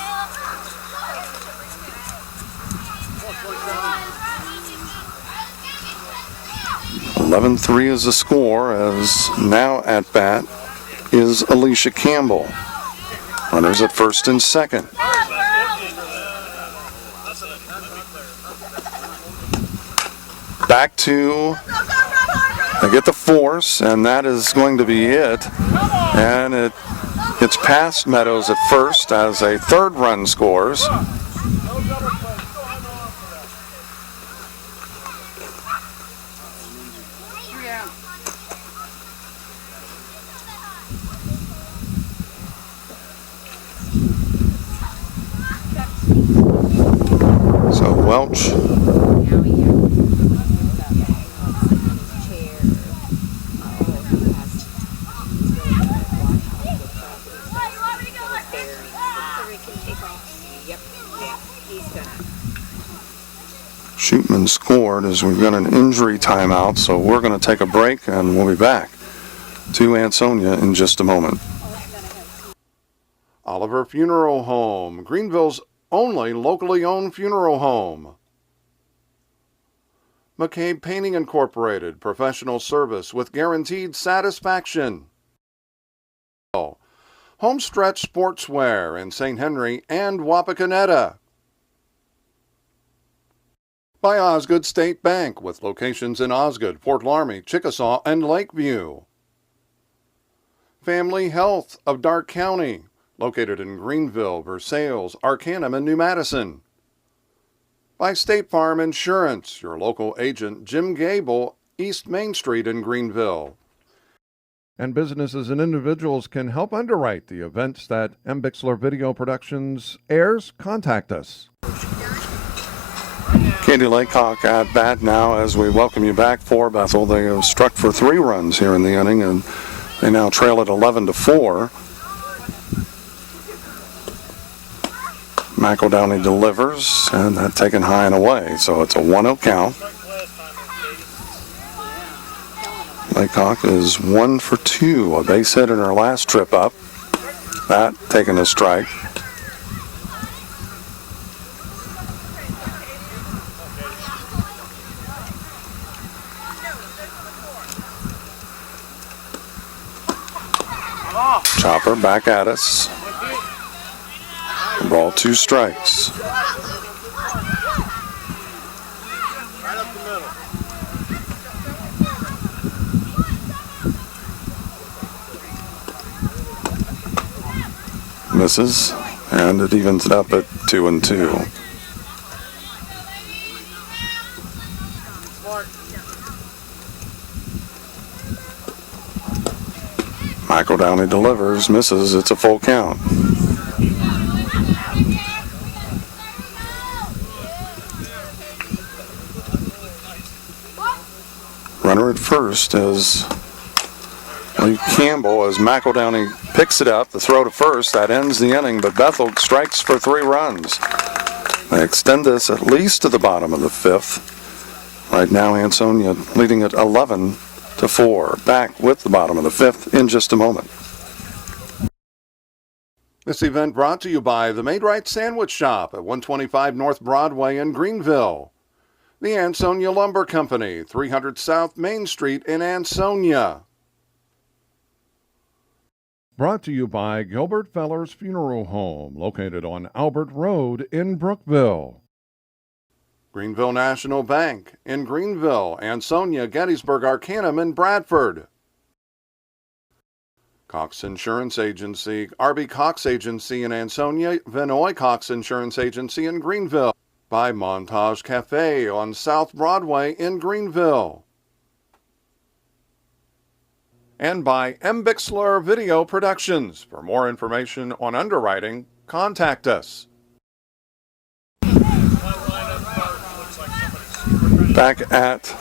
11-3 is the score, as now at bat is Alicia Campbell. Runners at first and second. Back to, they get the force, and that is going to be it. And it's past Meadows at first as a third run scores. So Welch Shootman scored as we've got an injury timeout, so we're going to take a break and we'll be back to Ansonia in just a moment. Oliver Funeral Home, Greenville's only locally owned funeral home. McCabe Painting Incorporated, professional service with guaranteed satisfaction. Homestretch Sportswear in St. Henry and Wapakoneta. By Osgood State Bank, with locations in Osgood, Fort Laramie, Chickasaw, and Lakeview. Family Health of Darke County, located in Greenville, Versailles, Arcanum, and New Madison. By State Farm Insurance, your local agent Jim Gable, East Main Street in Greenville. And businesses and individuals can help underwrite the events that Bixler Video Productions airs. Contact us. Katie Laycock at bat now as we welcome you back for Bethel. They have struck for 3 runs here in the inning, and they now trail at 11-4. McEldowney delivers, and that taken high and away, so it's a 1-0 count. Laycock is 1 for 2, a base hit in her last trip up. That taken a strike. Chopper back at us. Ball, 2 strikes. Misses, and it evens it up at 2-2. McEldowney delivers, misses, it's a full count. Runner at first is Lee Campbell as McEldowney picks it up. The throw to first, that ends the inning, but Bethel strikes for 3 runs. They extend this at least to the bottom of the 5th. Right now, Ansonia leading at 11-4. Back with the bottom of the 5th in just a moment. This event brought to you by the Made Right Sandwich Shop at 125 North Broadway in Greenville. The Ansonia Lumber Company, 300 South Main Street in Ansonia. Brought to you by Gilbert Feller's Funeral Home, located on Albert Road in Brookville. Greenville National Bank in Greenville, Ansonia, Gettysburg, Arcanum, and Bradford. Cox Insurance Agency, R.B. Cox Agency in Ansonia, Vinoy Cox Insurance Agency in Greenville. by Montage Cafe on South Broadway in Greenville. And by Bixler Video Productions. For more information on underwriting, contact us. Back at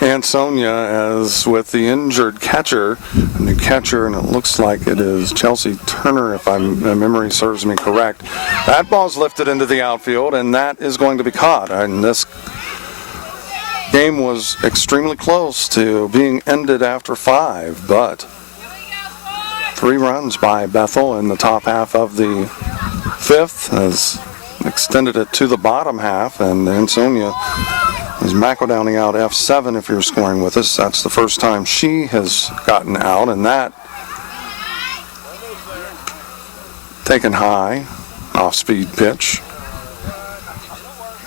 Ansonia, as with the injured catcher, a new catcher, and it looks like it is Chelsea Turner, if my memory serves me correct. That ball's lifted into the outfield, and that is going to be caught. And this game was extremely close to being ended after 5, but 3 runs by Bethel in the top half of the 5th has extended it to the bottom half, and Ansonia is McEldowney out F7 if you're scoring with us. That's the first time she has gotten out, and that taken high, off-speed pitch.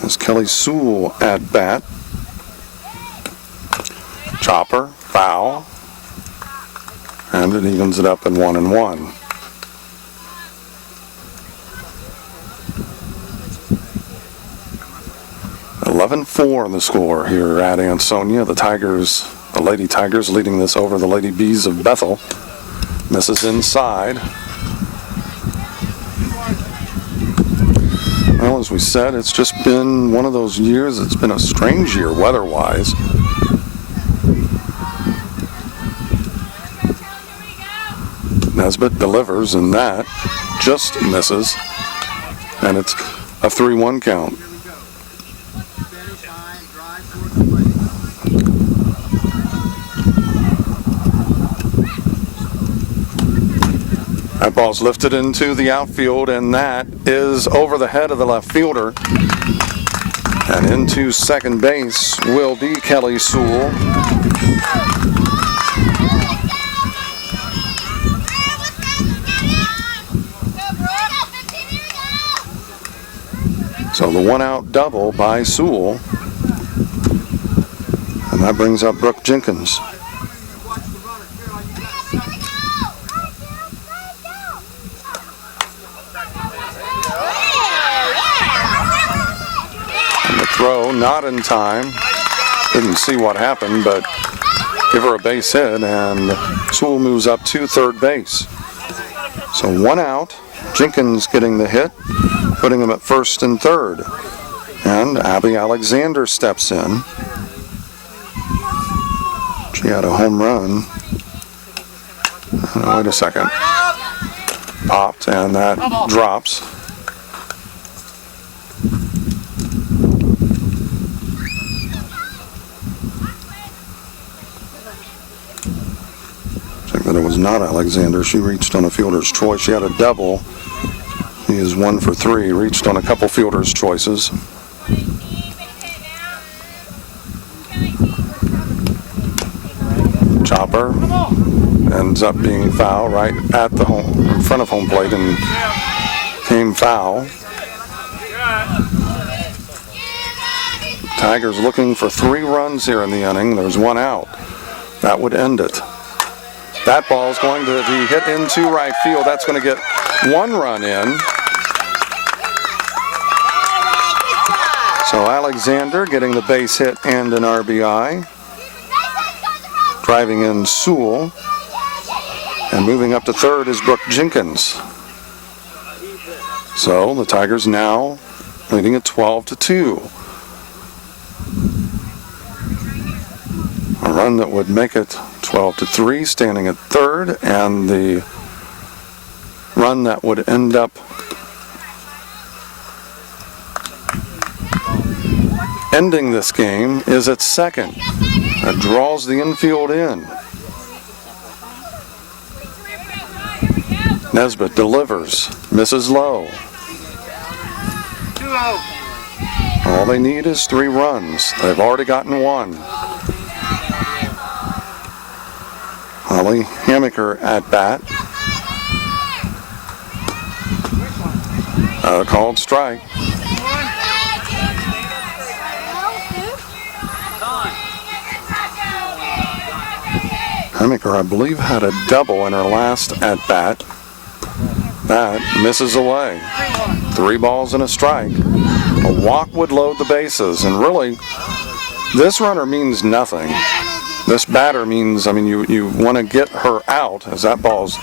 As Kelly Sewell at bat. Chopper, foul, and it evens it up in 1-1. (11-4) the score here at Ansonia. The Tigers, the Lady Tigers, leading this over the Lady Bees of Bethel. Misses inside. Well, as we said, it's just been one of those years. It's been a strange year weather-wise. Nesbitt delivers, and that just misses, and it's a 3-1 count. That ball's lifted into the outfield, and that is over the head of the left fielder. And into second base will be Kelly Sewell. So the 1-out double by Sewell. And that brings up Brooke Jenkins. And the throw not in time. Didn't see what happened, but give her a base hit, and Sewell moves up to third base. So 1 out. Jenkins getting the hit, putting him at first and third. And Abby Alexander steps in. She had a home run. Wait a second. Popped, and that drops. Check that it was not Alexander. She reached on a fielder's choice. She had a double. He is 1 for 3, reached on a couple fielder's choices. Chopper ends up being foul right at the home, in front of home plate, and came foul. Tigers looking for 3 runs here in the inning. There's 1 out. That would end it. That ball is going to be hit into right field. That's going to get 1 run in. So Alexander getting the base hit and an RBI. Driving in Sewell. And moving up to third is Brooke Jenkins. So the Tigers now leading at 12-2. A run that would make it 12-3, standing at third, and the run that would end up ending this game is at second. That draws the infield in. Nesbitt delivers, misses low. 2-0. All they need is 3 runs. They've already gotten 1. Holly Hammaker at bat. Called strike. Hammaker, I believe, had a double in her last at bat. That misses away. 3 balls and a strike. A walk would load the bases, and really, this runner means nothing. This batter means, you want to get her out as that ball's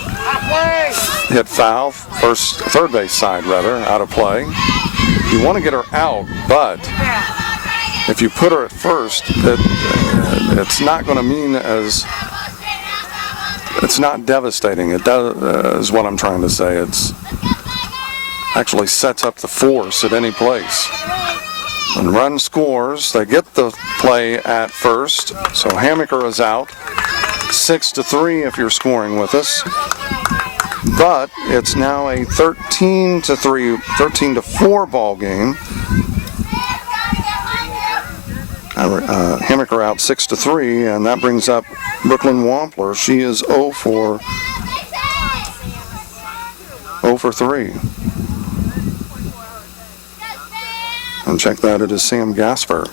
hit foul, third base side rather, out of play. You want to get her out, but if you put her at first, it's not going to mean it's not devastating. It does, is what I'm trying to say. It's actually sets up the force at any place. When run scores, they get the play at first. So Hammaker is out. 6-3 if you're scoring with us. But it's now a 13-4 ball game. Hammaker out 6-3, and that brings up Brooklyn Wampler. She is 0 for 3. And check that, it is Sam Gasper.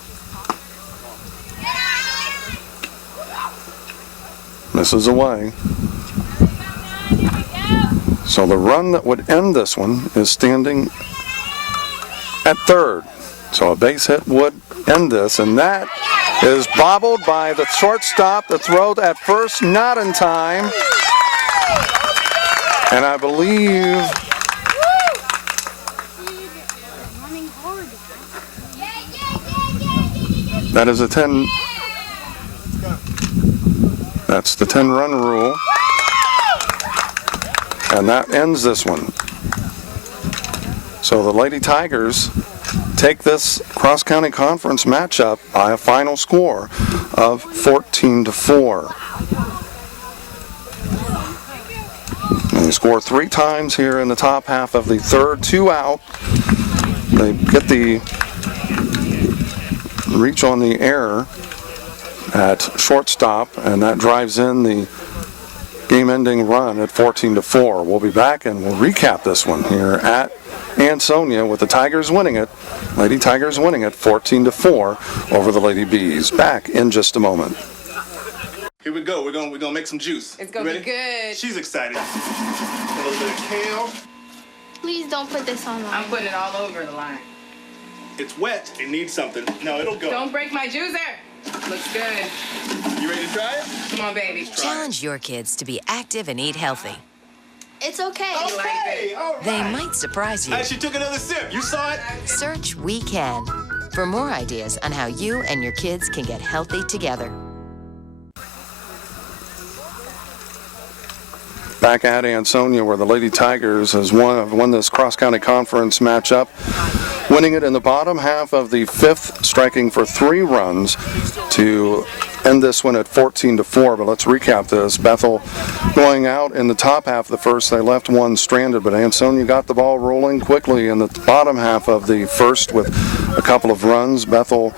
Misses away. So the run that would end this one is standing at third. So a base hit would end this, and that is bobbled by the shortstop. The throw at first, not in time. And I believe that is a 10. That's the 10-run rule. And that ends this one. So the Lady Tigers take this cross-county conference matchup by a final score of 14-4. And they score 3 times here in the top half of the third, 2 out. They get the reach on the error at shortstop, and that drives in the game-ending run at 14-4. We'll be back and we'll recap this one here at Ansonia with the Tigers winning it. Lady Tigers winning it 14-4 over the Lady Bees. Back in just a moment. Here we go. We're gonna make some juice. It's gonna be good. She's excited. A little bit of kale. Please don't put this on I'm putting it all over the line. It's wet. It needs something. No, it'll go. Don't break my juicer. Looks good. You ready to try it? Come on, baby. Challenge your kids to be active and eat healthy. It's okay. Okay, all right. They might surprise you. Hey, she took another sip. You saw it? Search We Can for more ideas on how you and your kids can get healthy together. Back at Ansonia, where the Lady Tigers has won this cross-county conference matchup, winning it in the bottom half of the 5th, striking for 3 runs to end this one at 14-4. But let's recap this. Bethel going out in the top half of the first. They left one stranded, but Ansonia got the ball rolling quickly in the bottom half of the first with a couple of runs. Bethel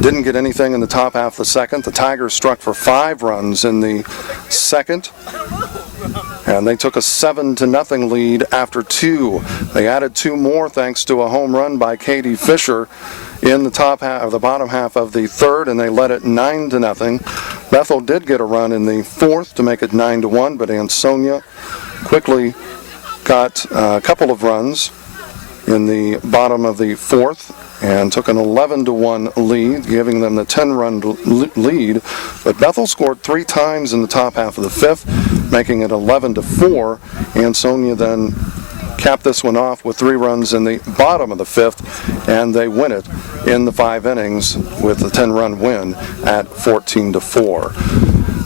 didn't get anything in the top half of the second. The Tigers struck for 5 runs in the second, and they took a 7-0 lead after 2. They added 2 more thanks to a home run by Katie Fisher in the top half, or the bottom half of the third, and they led it 9-0. Bethel did get a run in the fourth to make it 9-1, but Ansonia quickly got a couple of runs in the bottom of the fourth and took an 11-1 lead, giving them the 10-run lead. But Bethel scored 3 times in the top half of the fifth, making it 11-4. Ansonia then capped this one off with 3 runs in the bottom of the fifth, and they win it in the 5 innings with the 10-run win at 14-4.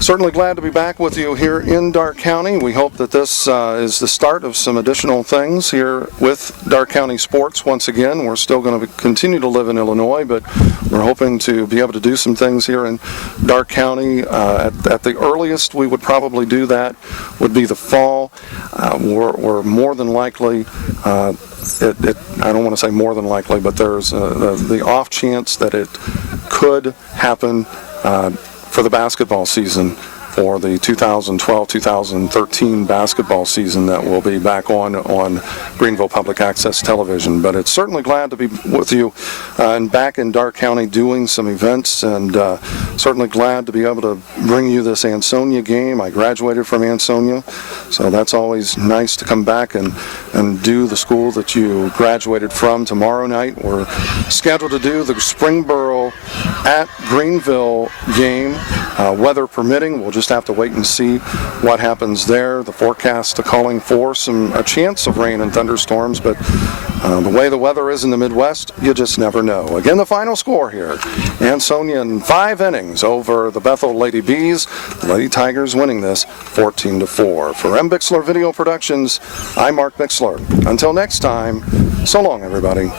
Certainly glad to be back with you here in Darke County. We hope that this is the start of some additional things here with Darke County sports. Once again, we're still going to continue to live in Illinois, but we're hoping to be able to do some things here in Darke County. At the earliest we would probably do that would be the fall. We're more than likely, I don't want to say more than likely, but there's the off chance that it could happen for the basketball season for the 2012-2013 basketball season that will be back on Greenville Public Access Television. But it's certainly glad to be with you and back in Darke County doing some events, and certainly glad to be able to bring you this Ansonia game. I graduated from Ansonia, so that's always nice to come back and do the school that you graduated from. Tomorrow night we're scheduled to do the Springboro at Greenville game. Weather permitting, we'll just have to wait and see what happens there. The forecast calling for a chance of rain and thunderstorms, but the way the weather is in the Midwest, you just never know. Again, the final score here: Ansonia in 5 innings over the Bethel Lady Bees. The Lady Tigers winning this 14-4. For M. Bixler Video Productions, I'm Mark Bixler. Until next time, so long, everybody.